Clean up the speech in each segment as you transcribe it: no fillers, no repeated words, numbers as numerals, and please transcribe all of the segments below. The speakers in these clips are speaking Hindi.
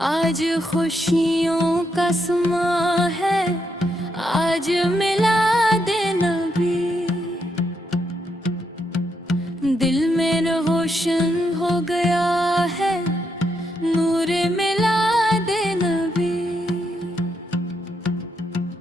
आज खुशियों का समा है, आज मिला दे नबी। दिल में रोशन हो गया है, नूर मिला दे नबी।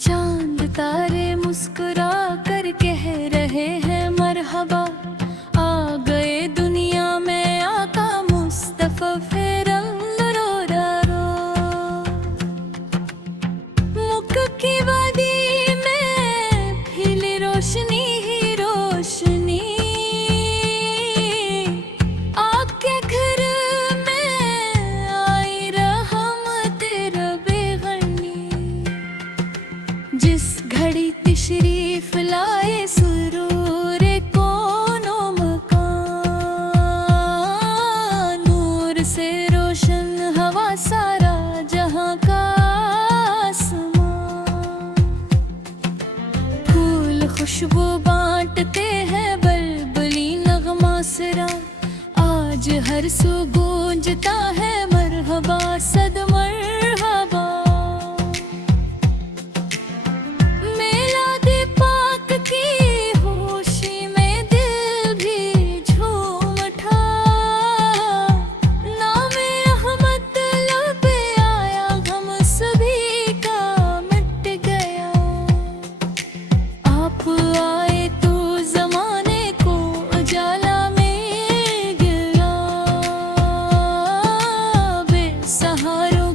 चांद तारे मुस्कुरा कर कह रहे हैं मरहबा। आ गए दुनिया में आका मुस्तफा, फिर की वादी में फैली रोशनी ही रोशनी। आपके घर में आई रहमत रब्बे गनी। जिस घड़ी तशरीफ लाए सुरूर कोनो मकान, नूर से रोशन हवा सारा जहां का। खुशबू बांटते हैं बलबली नगमा सरा। आज हर सू गूंजता है मरहबा सद मरहबा। मिलाद पाक की खुशी में दिल भी झूम उठा। नामे अहमद लब पे आया, गम सभी का मिट गया। आप आए तो ज़माने को उजाला मिल गया। बेसहारों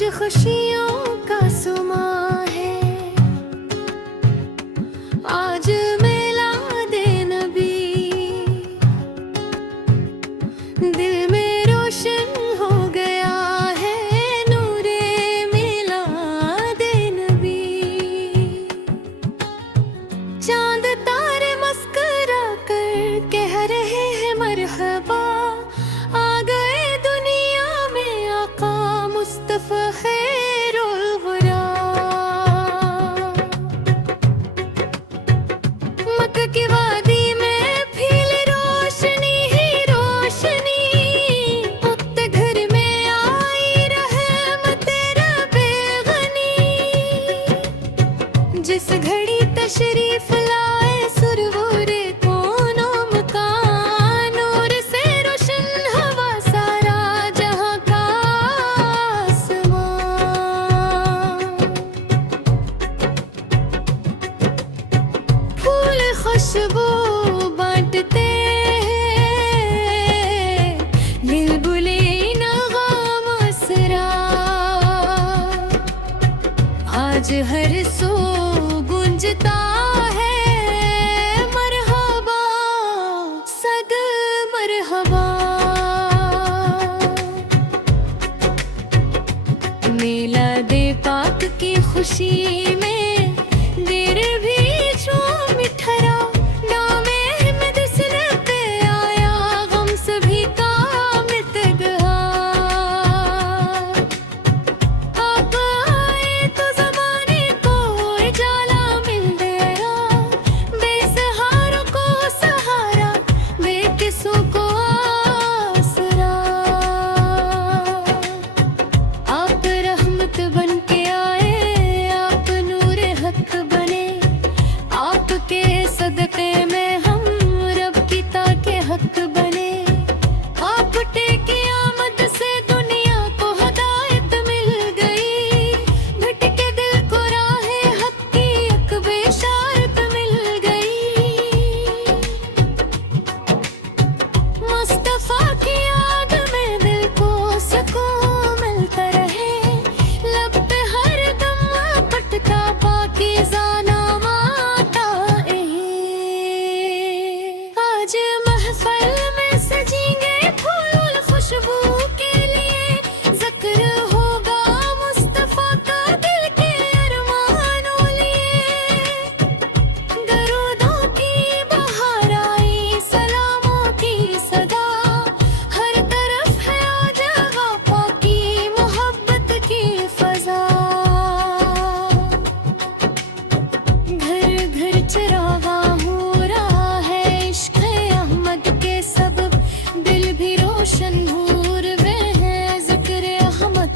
आज खुशियों का सुमा है, आज मिलादे नबी, दिल में रोशन हो गया है नूरे मिलादे नबी। चांद तारे मुस्कुरा कर कह रहे हैं मरहबा, आ गए दुनिया में आका मुस्तफा खैरुल वरा। मक्का की वादी में फील रोशनी ही रोशनी, उक्त घर में आई रहमत रब्बे गनी। जिस घड़ी तशरीफ लाए सुरवरे कोनों मकान, नूर से रोशन हवा सारा जहां का आसमान। फूल खुशबू बांटते हैं, बुलबुले नगाम असरा। आज हर सो गूंजता है मरहबा, सद मरहबा। मिलादे पाक की खुशी में देर भी झूम ठहरा, नामे अहमद सिर पे आया गम सभी का मिट गया। आप आए तो ज़माने को उजाला मिल गया, बेसहारों को सहारा, बेकिसों को आसरा। आप रहमत बन के आए, आप नूर हक बने, आपके सदक़े में हम रब की ताके हक बने। आप टेके आमद से दुनिया को हदायत मिल गई, भटके दिल को राहे हक की एक बेशारत मिल गई। मुस्तफा की याद में दिल को सुकून मिलता रहे, लब पे हर दम पटका पाकीज़ा नाम आता है। आज महफिल में सजेंगे फूल खुशबू के लिए, ज़िक्र होगा मुस्तफा का दिल के अरमानों लिए। दरूदों की बहार आई, सलामों की सदा, हर तरफ है आज वफा की मोहब्बत की फ़ज़ा। घर घर चरागा हो रहा है इश्क़ अहमद के सबब, दिल भी रोशन नूर में है ज़िक्र अहमद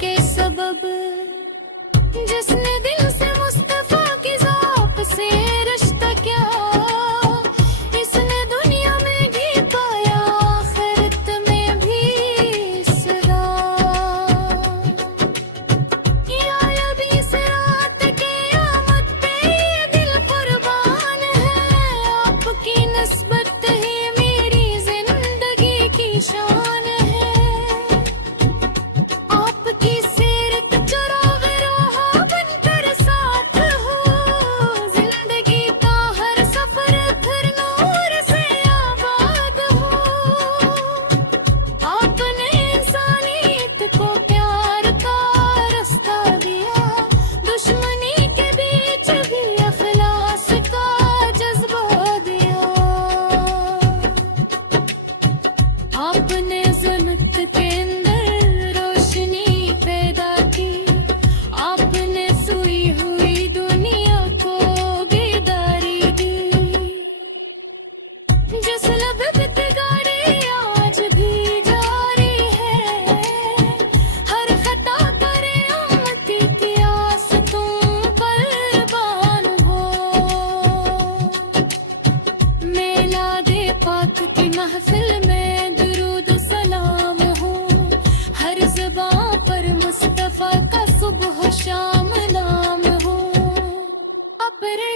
के सबब। जिसने दिल से मुस्तफा की ज़ात से रिश्ता किया, इसने दुनिया में भी पाया आखिरत में भी सदा। या नबी सिरात के आमद पे ये दिल कुर्बान है, आपकी निस्बत ही मेरी जिंदगी की शान है। आपकी सीरत चराग़ राह बनकर साथ हो, जिंदगी का हर सफर फिर नूर से आबाद हो। आपने इंसानियत को प्यार का रास्ता दिया, दुश्मनी के बीच भी अखलास का जज्बा दिया। आपने ज़ुल्मत के अंदर रोशनी पैदा की, आपने सोई हुई दुनिया को बेदारी दी। जिस लब पे गाड़ी आज भी जारी है, हर खता करे उम्मती की आस तुम कुर्बान हो। मिलादे पाक की महफिल में दुरूद सलाम हो, हर ज़बां पर मुस्तफा का सुबह शाम नाम हो। अपने